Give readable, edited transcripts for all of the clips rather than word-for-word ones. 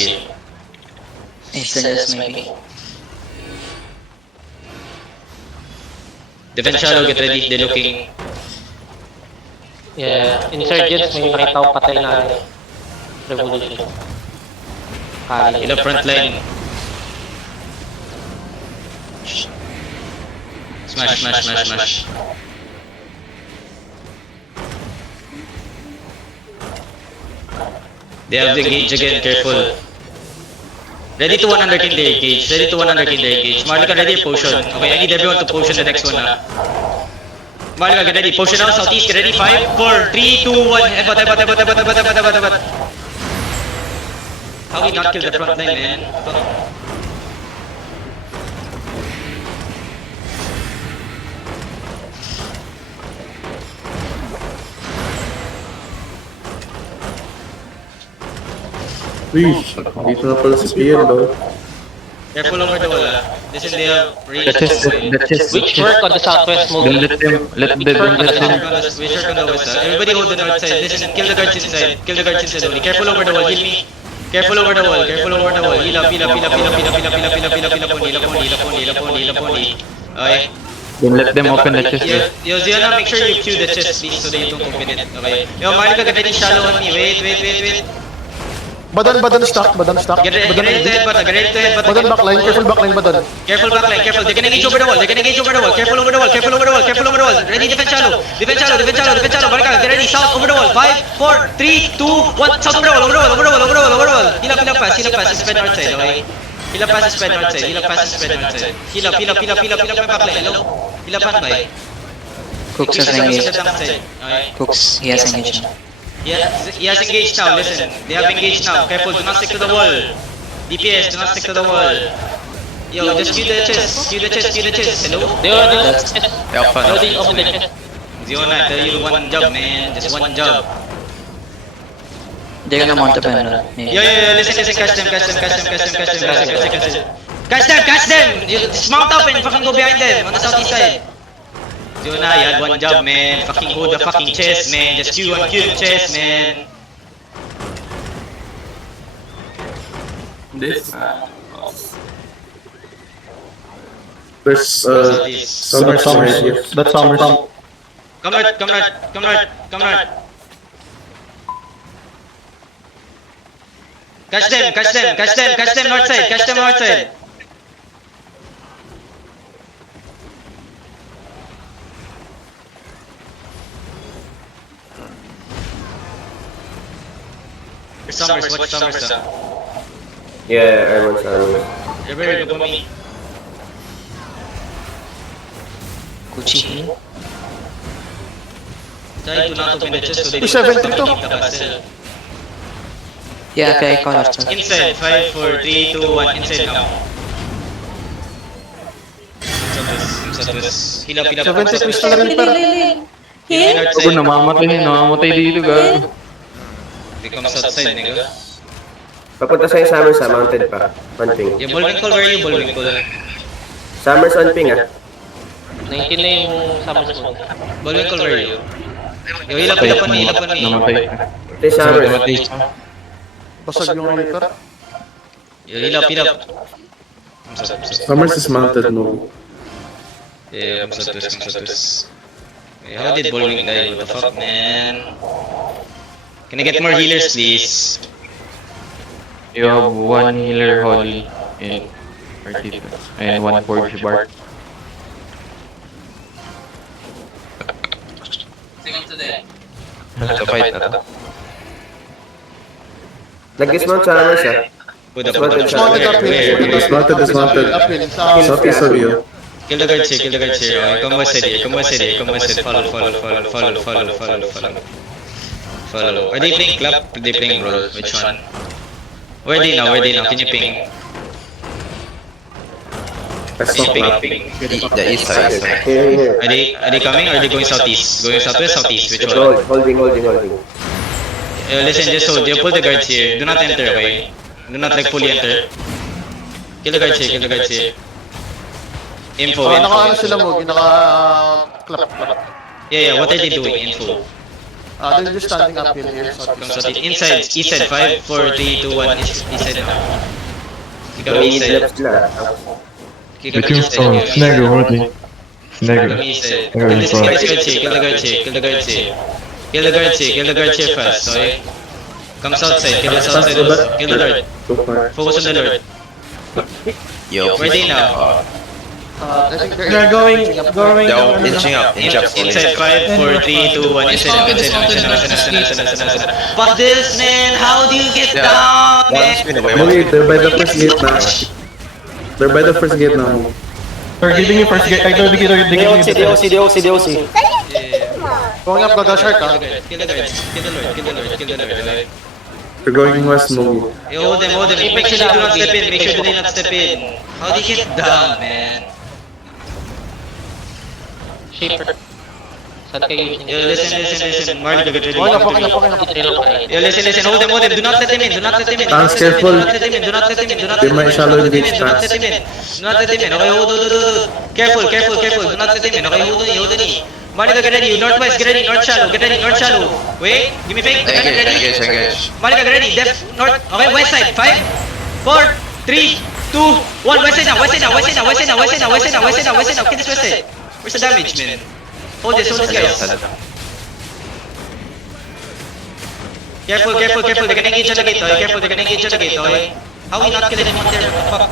here. Instance maybe. Defend shallow, get ready, they're looking. Yeah, insurgents may nakita ko patay na revolution. Kali. Ila front line. Smash. They have the gauge again, careful. Ready to 100 in their gauge, Marlika, ready your potion. Okay, I need everyone to potion the next one na. Marlika, get ready, potion out, southeast, get ready, 5, 4, 3, 2, 1, hebat. How we not kill the front line, man? Please, dito na pala si Pierre daw. Careful over the wall, Listen, they have range. Which work on the southwest move? Let them. We short on the west, Everybody hold the north side. Listen, kill the guards inside only. Careful over the wall, heal me. Careful over the wall. Heal up only. Okay. Don't let them open the chest. Yo, Ziona, make sure you queue the chest, please, so that you don't open it. Okay. Yo, Marika, get ready, shallow on me. Wait. Badan stock. Get ready to head, Badan backline, careful backline, Badan. Careful. They can engage over the wall. Careful over the wall. Ready, defend shallow. Marika, get ready, south over the wall. 5, 4, 3, 2, 1. South over the wall. Heal up fast. Spread north side, okay? Heal up fast, spread north side. Heal up, backline. Hello? Heal up, bye. Cooks has engaged. Okay. Cooks, he has engaged. Yeah, he has engaged now, listen. They have engaged now. Careful, do not stick to the wall. DPS, do not stick to the wall. Yo, just queue the chest. Hello? They already open the chest. Ziona, I tell you one job, man. Just one job. They're gonna mount the banner. Yo, listen. Catch them. Catch them! You just mount up and fucking go behind them on the southeast side. Ziona, you had one job, man. Fucking hold the fucking chest, man. Just queue the chest, man. This. There's Summer here. That's Summer. Come right. Catch them north side. Summers, watch Summers. Yeah, I watch. You're very good for me. Gucci. Try to not open the chest so they 272. don't the castle. Yeah, okay, I call after. Inside, 5, 4, 3, 2, 1, inside now. Southwest. Heal up. 70 pistol reaper. Ako namamatay dito, gago. Becomes outside, nigga. Papunta sa'yo Summers sa mounted pa. On ping. Yeah, Bullwinkle, where are you, Bullwinkle? Summers on ping ah. 19 na yung summers mode. Bullwinkle, where are you? Yo, heal up on me. Namatay. Ito yung Summers. Basag yung reaper. Yo, heal up. Summers is mounted, no. Yeah, I'm southwest. How did Bullwinkle die? What the fuck, man? Can I get more healers, please? You have one healer Holly in Artita and one Forge Bar. The fight na to. Nag-dismount Summers ah. Who the Dismounted fuck? Dismounted up here. Dismounted. Uphill, sa Southeast of you. Kill the guards here. Okay, come west side. Follow. Are they playing club? Are they playing roll? Which one? Where are they now? Can you ping? That's not bad. The east side. Here. Are they coming or are they going southeast? Going southwest, southeast? Which one? Holding. Listen, just hold. You pull the guards here. Do not enter, okay? Do not like fully enter. Kill the guards here. Info. Naka-ano sila mo, naka-clap. Yeah, what are they doing? Info. They're just standing up here. Come south east. Inside, east side. 5, 4, 3, 2, 1. East side now. Kick out east side. left sila. Kick out east side. Snagger, Rodney. Snagger. Come east side. Kill this guard chick. Kill the guard chick. Kill the guard chick. Kill the guard chick. Kill the guard chick fast. Okay. Come south side. Kill the south side also. Kill the lord. Too far. Focus on the lord. Yo. Where they now? I think They're going. They're inching up. Inch up slowly. Inside 5, 4, 3, 2, 1. Fuck this, man. How do you get Yeah. down, One man? spin away. Mugi, they're by the first gate now. They're by the first gate now. They're giving you first gate. They're giving you going up Gaga Shark, Kill the guards. Kill the lord. Kill the lord. Kill the lord. Okay? They're going west, Mugi. Yo, hold them. Make sure they do not step in. Make sure they do not step in. How do you get down, man? Shaper. Saan kayo using? Yo, listen. Marley, get ready. Walking up. Yo, listen. Hold them. Do not let them in. Thanks, careful. Do not let them in. They might shallow engage Do not let them in. Okay, hold. Careful. Do not let them in. Okay, hold on. Marley, get ready. Northwest, get ready. North shallow. Wait, give me fake. Get ready. Engage. Marley, get ready. Left, north. Okay, west side. 5, 4, 3, 2, 1. West side now. Kill this west side. Where's the damage, man? Hold this, guys. Careful. They're gonna engage on the gate, okay? Okay? How we not killing anyone there? Fuck.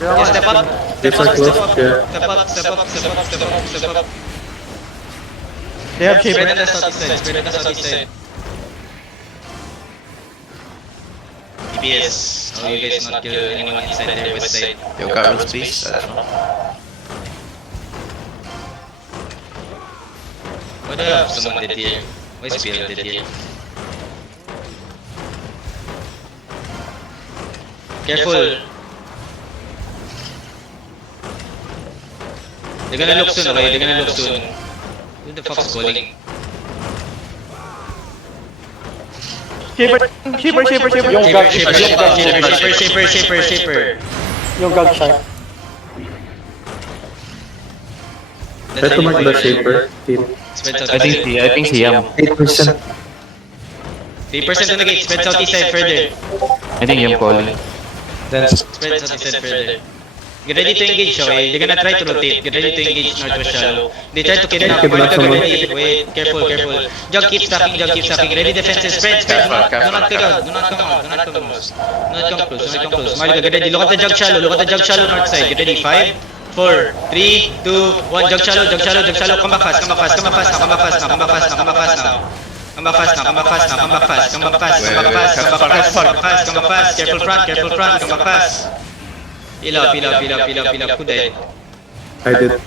Yeah, step up. Gates are close. Yeah. Step up. They have Spread shaper. on the southeast side. DPS. Oh, you guys not kill anyone inside there, west side. Yo, got rules, please. Why do I have someone dead here? Why is Bill dead here? Careful! They're gonna look soon, okay? Who the fuck's calling? Shaper. Shaper. Yung Gag Shark. Try to mark the shaper. I think CM. 8%. 3% on the gate, spread southeast side further. I think CM calling. Spread southeast side further. Get ready to engage, okay? They're gonna try to rotate. Get ready to engage northwest shallow. They try to kidnap. Kidnap someone. Wait, careful. Jug keep stacking. Ready defenses. Spread. Do not click out. Do not come close. Marley, get ready. Look at the jug shallow north side. Get ready. 5, 4, 3, 2, 1. Jug shallow. Come back fast now. Careful front. Come back fast. Pila. Who died? I did.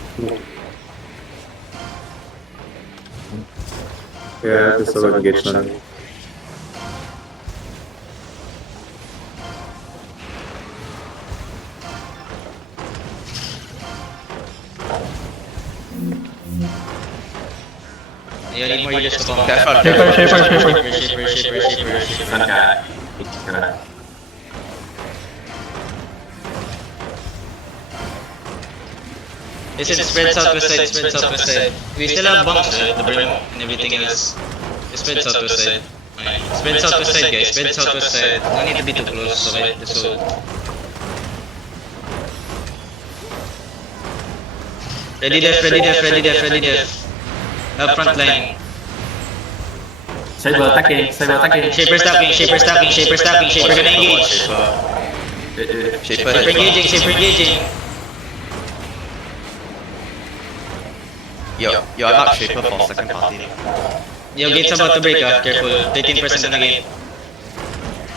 Yeah, this is a engage now. You need more healers to come. Shaper. Listen, spread southwest side. We still have bumps, the brim and everything else. Spread southwest side. Okay. Spread southwest side, guys. No need to be too close, okay? Just hold. Ready def. Have front line. Shaper stacking. Shaper gonna engage. Shaper engaging. Yo, I'm not shaper for second party. Yo, gate's about to break, careful. 13% on the gate.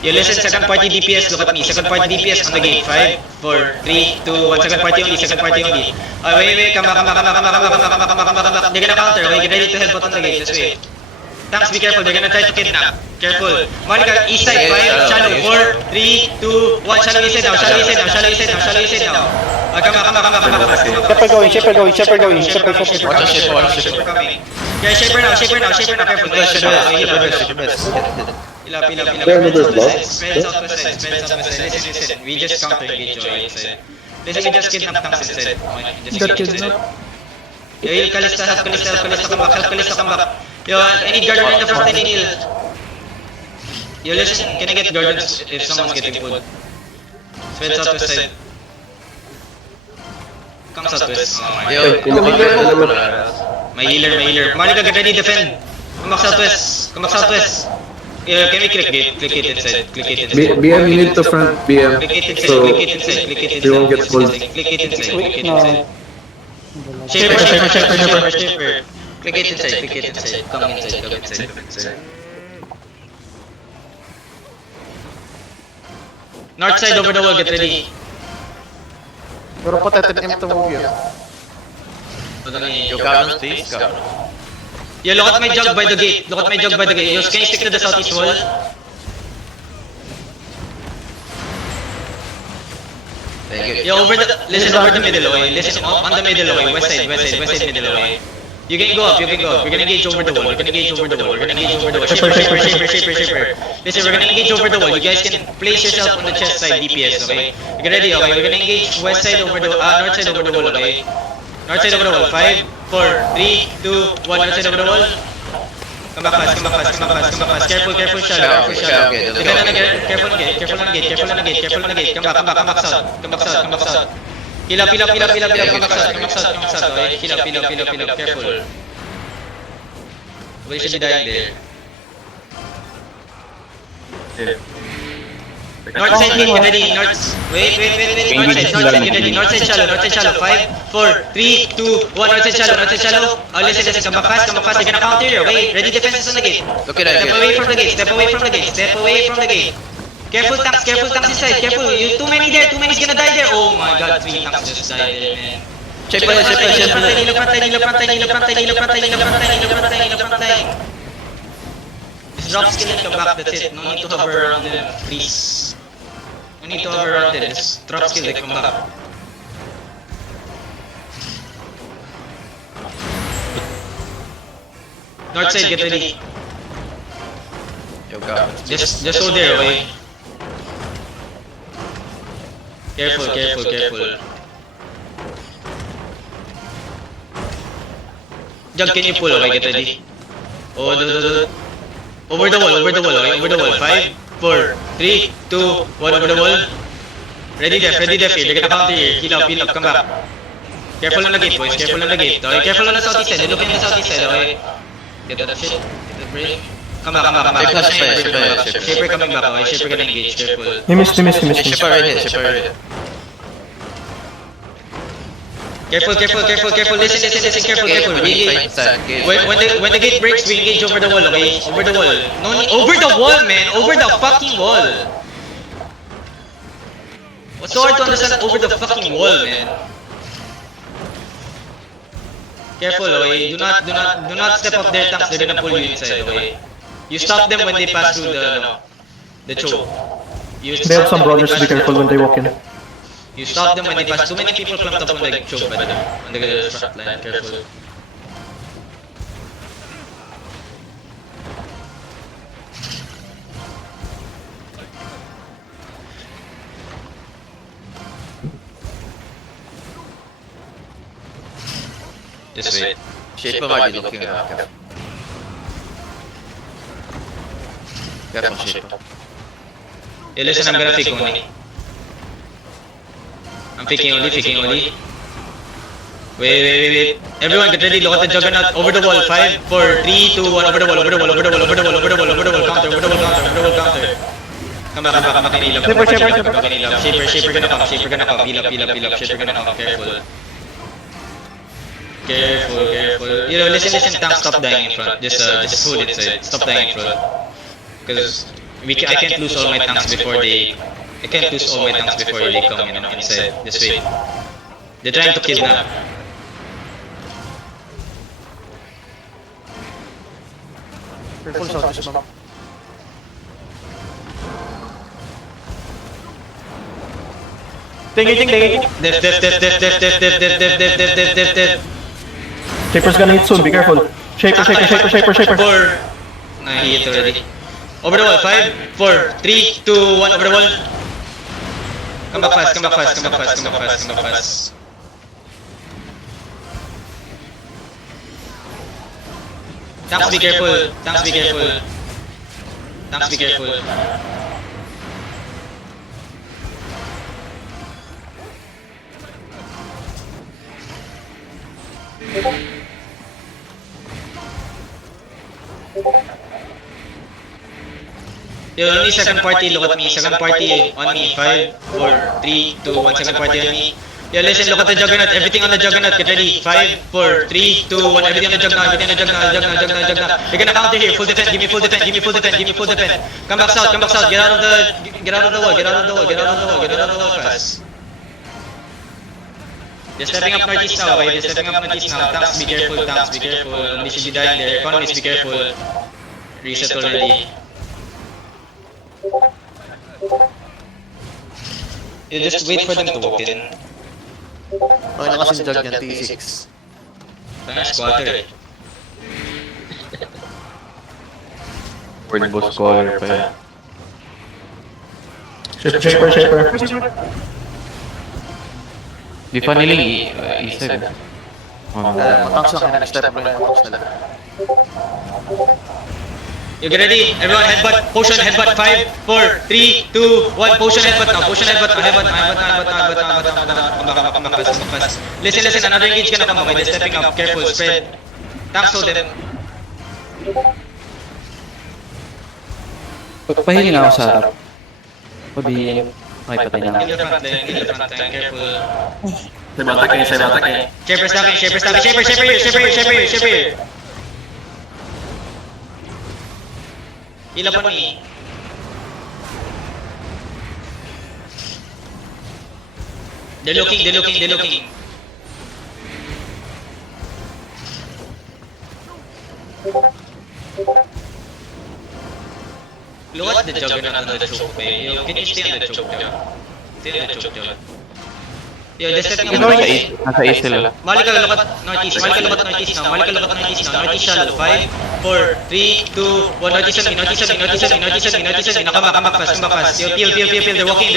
Yo, listen, second party DPS, look at me. Second party DPS on the gate. 5, 4, 3, 2, 1. Second party only. Wait, come back. They're gonna counter, okay? Get ready to headbutt on the gate, just wait. Tanks, be careful, they're gonna try to kidnap. Careful. Monica, east side, 5, shallow, 4, 3, 2, 1. Shallow east side now. Come back. Shaper going. Watch the shaper. Coming. Yeah, shaper now, careful. Pila. Spread southwest side. Listen. We just counter engage your right side. Listen, we just kidnap tanks inside. Just kidnap. Kalista, come back. Yo, I need guard in the front, I need heal. Yo, listen, can I get guardians if someone's getting food? Spread southwest side. Come southwest. Oh my god. My healer. Monica, get ready, defend. Come back southwest. Yeah, can we click it inside? BM, you need to front BM. Click it inside, So, click it inside. you won't get pulled. Click it inside. Shaper. Click it inside. Come inside. North side over the wall, get ready. Pero protected him to move here. Yo, Gavin, please. Gavin. Yeah, look at my jug by the gate. Yo, can you stick to the southeast wall? Thank you. Yeah, over the middle, okay? Listen, on the middle, okay? West side, middle, okay? You can go up. We're gonna engage over the wall. Shaper. Listen, we're gonna engage over the wall. You guys can place yourself on the chest side, DPS, okay? Get ready, okay? We're gonna engage west side over the, north side over the wall, okay? North side over the wall. 5, 4, 3, 2, 1. North side over the wall. Come back fast. Careful, shallow. Okay, Careful on the gate. Come back south. Heal up, come back south, okay? Heal up, careful. We should be dying there. North side, get ready. Wait. North side, get ready. North side shallow. 5, 4, 3, 2, 1. North side shallow. Oh, listen. Come back fast. They're gonna counter here. Wait, ready defenses on the gate. Look at that. Step away from the gate. Careful tanks inside. Careful. You too many there. Too many's gonna die there. Oh my god, 3 tanks just died there, man. Shaper. Just drop skill and come back, that's it. No need to hover around them, please. No need to hover around them, just drop skill and come back. North side, get ready. Yo, Gavin. Just go there, okay? Careful. Jug, can you pull, okay? Get ready. Oh, over the wall, okay? Over the wall. 5, 4, 3, 2, 1, over the wall. Ready def here. They're gonna counter here. Heal up, come back. Careful on the gate, boys. Okay? Careful on the southeast side. Look in the southeast side, okay? Get that shit. Get the break. Come back. Shaper coming back, okay? Shaper gonna engage. Careful. He missed. Shaper right here. Careful. Listen. Careful. We engage. When the gate breaks, we engage over the wall, okay? Over the wall. No need. Over the wall, man. Over the fucking wall. What's so hard to understand? Over the fucking wall, man. Careful, okay? Do not step up their tanks. They're gonna pull you inside, okay? You stop them when they pass through the choke. They have some brothers, be careful when they walk in. You stop them when they pass. Too many people clumped up on the choke, by the way. On the front line. Careful. Just wait. Shaper might be looking at Gavin. Careful, Shaper. Yeah, listen, I'm gonna fake only. I'm faking only. Wait. Everyone get ready, look at the juggernaut. Over the wall. 5, 4, 3, 2, 1. Over the wall. Counter. Come back, and heal up. Shaper gonna come. Heal up. Shaper gonna come. Careful. You know, listen, tanks, stop dying in front. Just hold it inside. Stop dying in front. Because I can't lose all my tanks before they come inside. Just wait. They're trying to kidnap. Careful southeast, ma'am. Ding. Def. Shaper's gonna hit soon, be careful. Shaper. 4. Nah, he hit already. Over the wall. 5, 4, 3, 2, 1. Over the wall. Come back fast. Tanks, be careful. Tanks, be careful. Tanks, be careful. Yo, only second party, look at me. Second party on me. 5, 4, 3, 2, 1. Second party on me. Yo, listen, look at the Juggernaut. Everything on the Juggernaut. Get ready. 5, 4, 3, 2, 1. Everything on the Juggernaut. Everything on the Juggernaut. You're gonna counter here. Full defense. Give me full defense. Give me full defense. Give me full defense. Come back south. Come back south. Get out of the wall. Get out of the wall. Get out of the wall. Get out of the wall fast. They're stepping up northeast now, okay? They're stepping up northeast now. Tanks, be careful. Tanks, be careful. They should be dying there. Economists, be careful. Reset already. You just wait for them to walk in. Okay na kasi jug yan, T6. Tanga squatter eh. Word boss caller pa yan. Shaper. Di pa nilang isag. Matangs lang yan, step mo lang yung matangs nila. You get ready? Everyone headbutt. Potion headbutt. 5, 4, 3, 2, 1. Potion headbutt now. Potion headbutt. Headbutt. Come back fast. Listen. Another engage gonna come. Okay, they're stepping up. Careful. Spread. Tanks hold them. Pahiling ako sa harap. Pabi, makipatay na In ako. the front line. Careful. Save attack kayo. Shaper stacking. Shaper here. Heal up on me. They're looking. Look at the Juggernaut on the choke, babe. Yo, can you stay on the choke, John? Stay on the choke, John. Yo, they're stepping up northeast. Nasa east sila. Malika, look at northeast. Northeast shallow. 5, 4, 3, 2, 1. Northeast on me. Come back fast. Yo, peel. They're walking.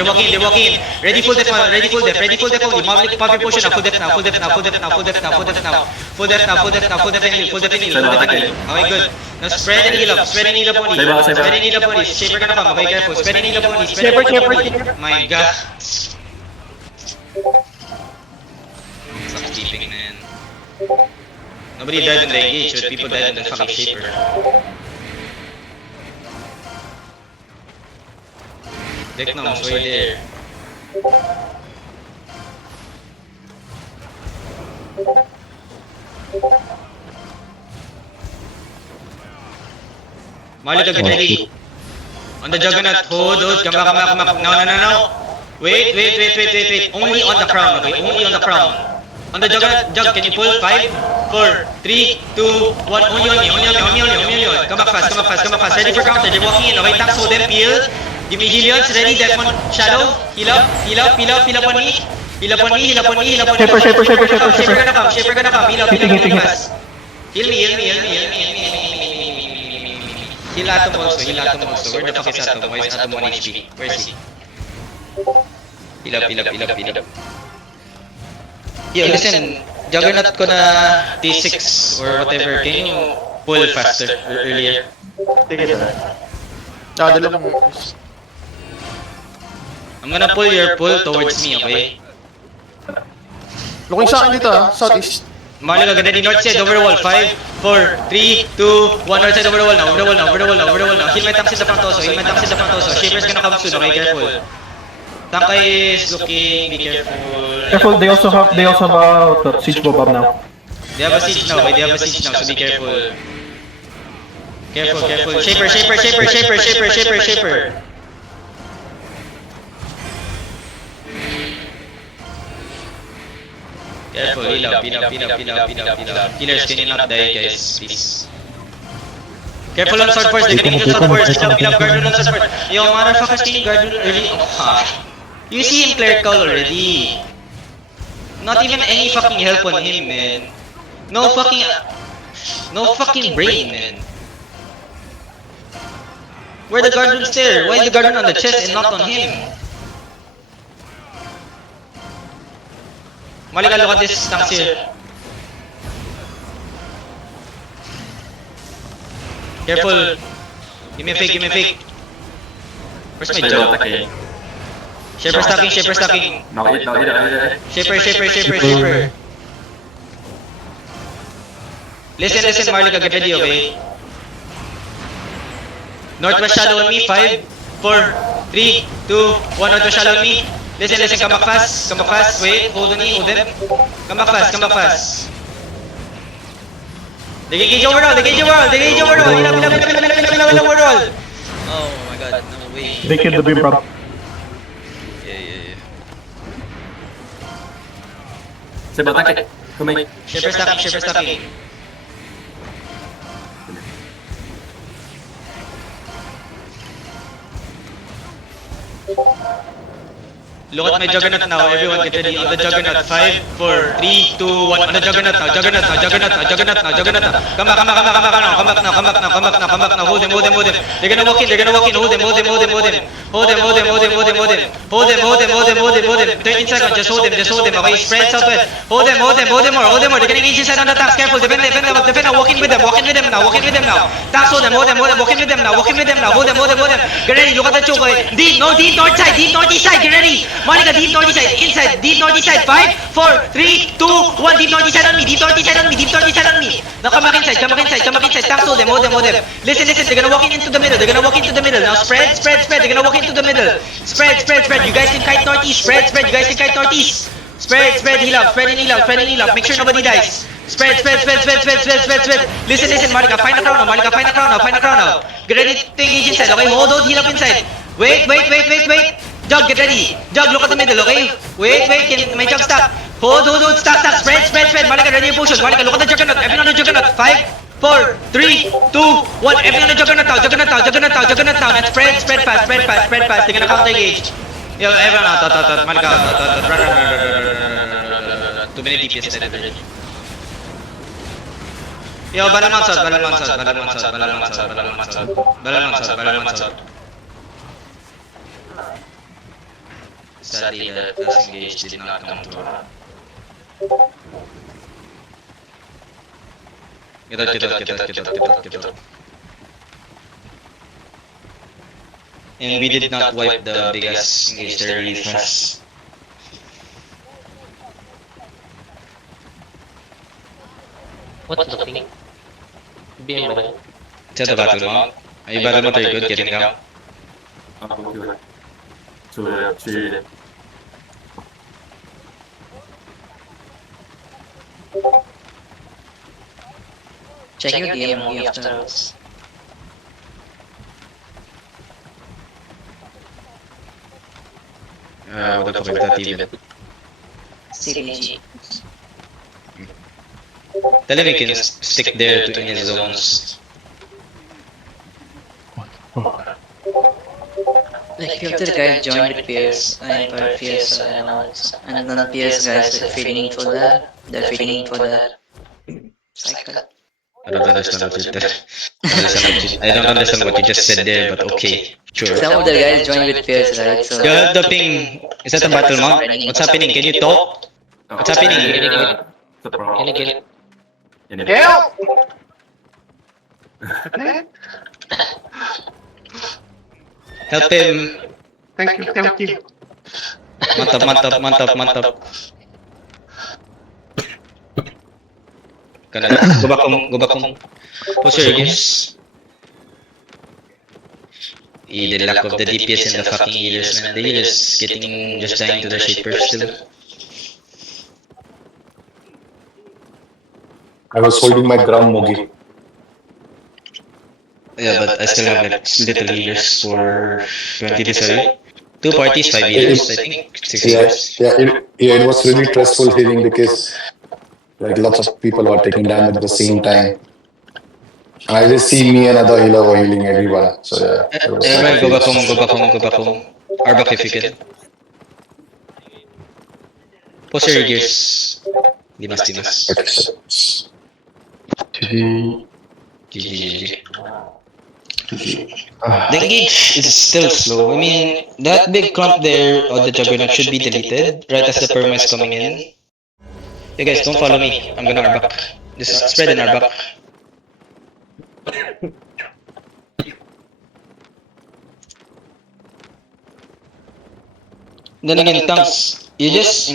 Ready full def only. Maverick, pop your potion now. Full def now. Full def and heal. Okay, good. Now spread and heal up only. Shaper gonna come. Okay, careful. Spread and heal up only. Shaper. My God. Stop keeping, man. Nobody died in the engage, but people died in the fucking Shaper. Deck now, it's right there. Malika, get ready. On the Juggernaut, hold. Come back. No. Wait. Only on the crown, okay? Only on the crown. On the Juggernaut, can you pull? 5, 4, 3, 2, 1. Only on me. Come back fast. Ready for counter. They're walking in, okay? Tanks hold them, peel. Give me Helions, ready. Deathmon, shallow. Heal up on me. Heal up on me. Shaper gonna come. Heal up fast. Heal me. Heal Atom also. Where the fuck is Atom? Why is Atom 1 HP? Where is he? Heal up. Yo, listen, Juggernaut ko na T6 or whatever, can you pull faster or earlier? I'm gonna pull your pull towards me, okay? Looking sa akin dito southeast. Malika, get ready, north side, over the wall. 5, 4, 3, 2, 1, north side, over the wall now. Heal my tanks in the front also. Shaper's gonna come soon, okay? Careful. Tankai is looking, be careful. They also have a siege bob now. They have a siege now, so be careful. Careful. Shaper. Careful, heal up. Killers, can you not die, guys, please? Careful on sword force, they're gonna kill sword force. Heal up, Guardian on sword force. Yo, motherfuckers, team Guardian early. You see him clerical already. Not even any fucking help on him, man. No fucking brain, man. Where the Guardian's there? Why is the Guardian on the chest and not on him? Malika, look at this tanks here. Careful. Give me a fake, give me a fake. Where's my job? Shaper stacking, shaper stacking. Shaper, shaper, shaper, shaper. Listen, Marlika, get ready, okay? Northwest shallow on me, 5, 4, 3, 2, 1, northwest shallow on me. Listen, come back fast, wait, hold on me, hold them. Come back fast. They can engage overall, Heal up, overall. Oh my god, no way. They killed the beam prop. Yeah. Kumay. Shaper stacking. Look at my Juggernaut now, everyone get ready on the Juggernaut. 5, 4, 3, 2, 1, on the Juggernaut now. Juggernaut now. Come back now. Hold him. They're gonna walk in. Hold him. 13 seconds, just hold him. Okay, spread southwest. Hold him more. They're gonna engage inside on the tanks. Careful, defend now. Walk in with them now. Tanks, hold them. Walk in with them now. Hold them. Get ready, look at the choke. Deep north side, deep northeast side, get ready. Monica, deep northeast side, inside, deep northeast side, 5, 4, 3, 2, 1, deep northeast side on me. Now come back inside, tanks, hold them. Listen, they're gonna walk into the middle, now spread, they're gonna walk into the middle. Spread, you guys can kite northeast, spread, heal up, make sure nobody dies. Spread. Listen, Monica, find a crown now. Get ready to engage inside, okay? Hold, heal up inside. Wait. Jug, get ready. Jug, look at the middle, okay? Wait, can my Jug stack? Hold, stack. Spread. Monica, ready your potion. Monica, look at the Juggernaut. Everyone on the Juggernaut. 5, 4, 3, 2, 1. Everyone on the Juggernaut now. And spread fast. They're gonna counter engage. Yo, everyone out. Monica, run. Too many DPS there. Yo, balance out. Sadly, the first engage did not come through. Get out. And we did not wipe the biggest engage there really fast. What's the thing? BM ba? It's at the battle mount. Are you battle mount? Are you good getting down? Check your DM afterwards. What the fuck is that even? CBG. Tell him he can stick there to in his zones. Like few of the guys joined with PS and PS and non-PS guys are feeding for that. They're feeding for that cycle. I don't understand what you did. I don't understand what you just said there, but okay, sure. Some of the guys joined with PS, right? So You have the ping. Is that a battle mount? What's happening? Can you talk? What's happening? Help! Help him. Thank you. Mantap. Go back home. What's your games? The lack of the DPS and the fucking healers, man. The healers just dying to the shapers still. I was holding my ground, Mogi. Yeah, but I still have like little healers for 20 days already. 2 parties, 5 healers, I think. 6 healers. It was really stressful healing because like lots of people were taking damage at the same time. I just see me and other healer were healing everyone. So yeah. Everyone go back home. Arbok if you can. Post your gears. Dimas. GG. The engage is still slow. I mean, that big clump there of the Juggernaut should be deleted right as the perma is coming in. You guys, don't follow me. I'm gonna Arbok. Just spread in Arbok. Then again, tanks, you just,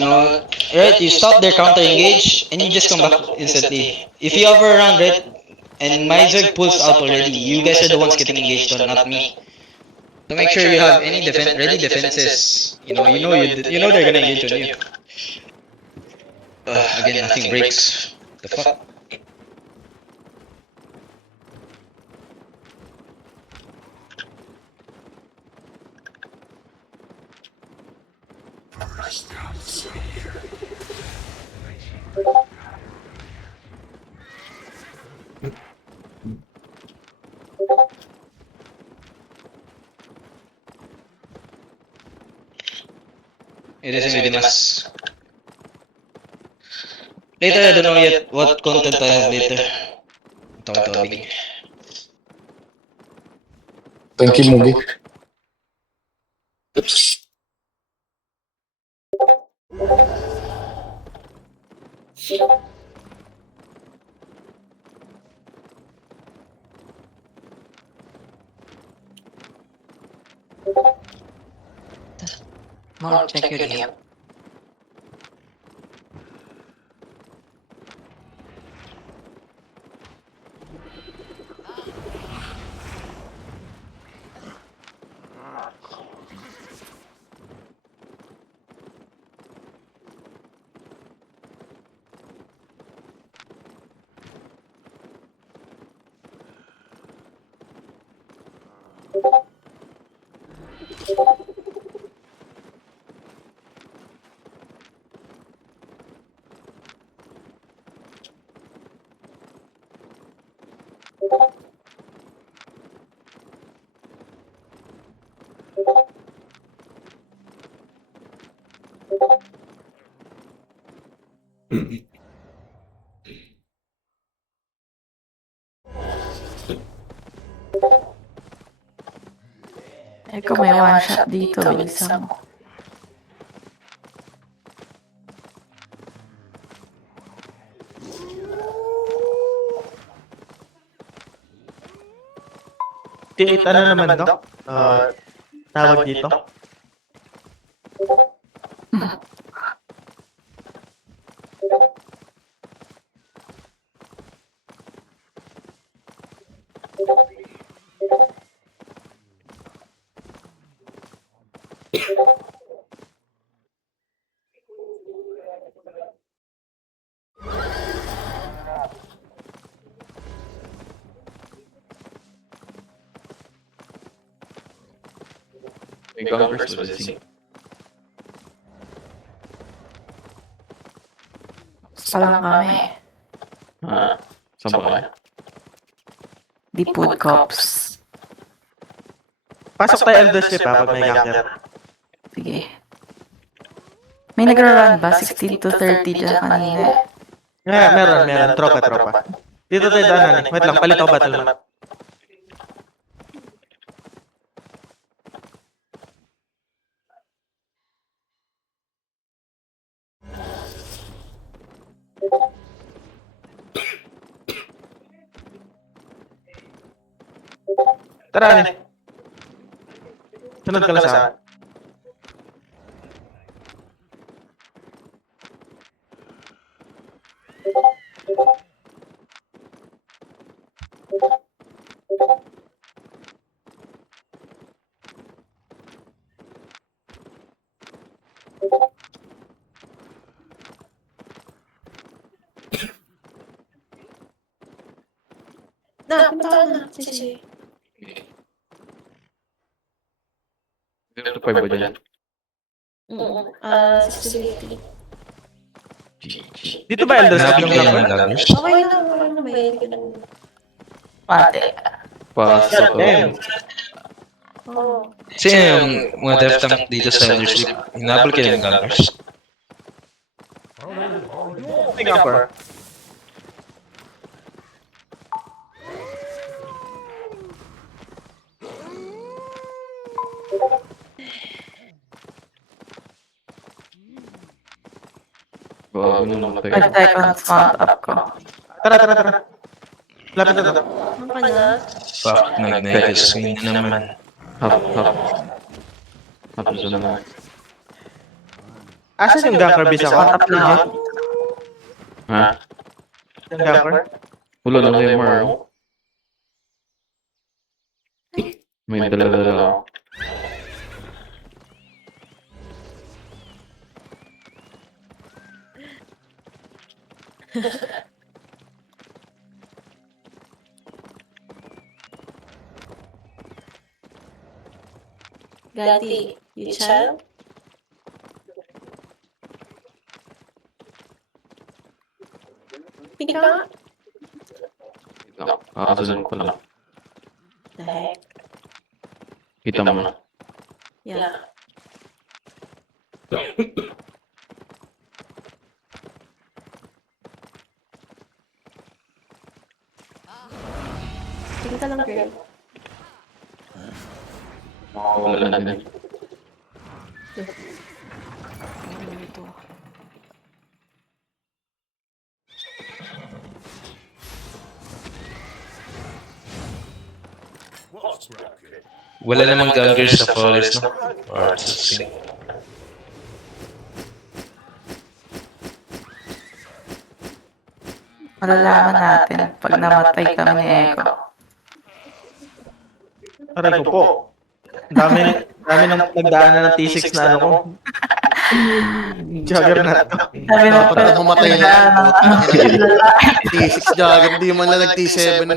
right, you stop their counter engage, and you just come back instantly. If you overrun, right, and my Zerg pulls out already, you guys are the ones getting engaged on, not me. So make sure you have any ready defenses. You know they're gonna engage on you. Again, nothing breaks. The fuck? It isn't within us. Later, I don't know yet what content I have later. Tawag-tawagin. Thank you, Mugi. More, check your DM. Ikaw may one shot dito, bilisan mo. T8 ano naman, Doc? Tawag dito? May counters ba si Palang kami. Saan ba kayo? Di food cops. Pasok tayo Eldership pag may ganker. Sige. May nagra-run ba? 16 to 30 dyan kanina. Meron. Tropa. Dito tayo daanan eh. Wait lang, palit ako battle map. Tara, Ani. Sunod ka lang sa akin. Na. Sige. 0 to 5 ba dyan? Oo. 60. Dito ba Eldership yung number? Okay lang. May pate. Pasok ko. Oo. Kasi yung mga dev tank dito sa Eldership, hinabol kayo ng gankers. May ganker. Bago nung tayo. 5 seconds count up ko. Tara. Lapit na to. Ano ka na? Fuck, nag-swing na naman. Half zone naman. Asan yung ganker base ako? Top lang ako. Ha? Yung ganker? Wala na kayo, Mar. May dala-dala ako. Ganti, you child? Pika? Kakasunod ko lang. The heck? Kita mo na. Yeah. Tingin ka lang, girl. Wala na din. Wala namang gangers sa forest, no? Or something. Malalaman natin pag namatay kami ni Echo. Aray ko po. Dami nang nagdaanan ng T6 na ano ko. Juggernaut. Sabi ng Dapat na humatay na. T6 T6 jagger, di man lang nag-T7.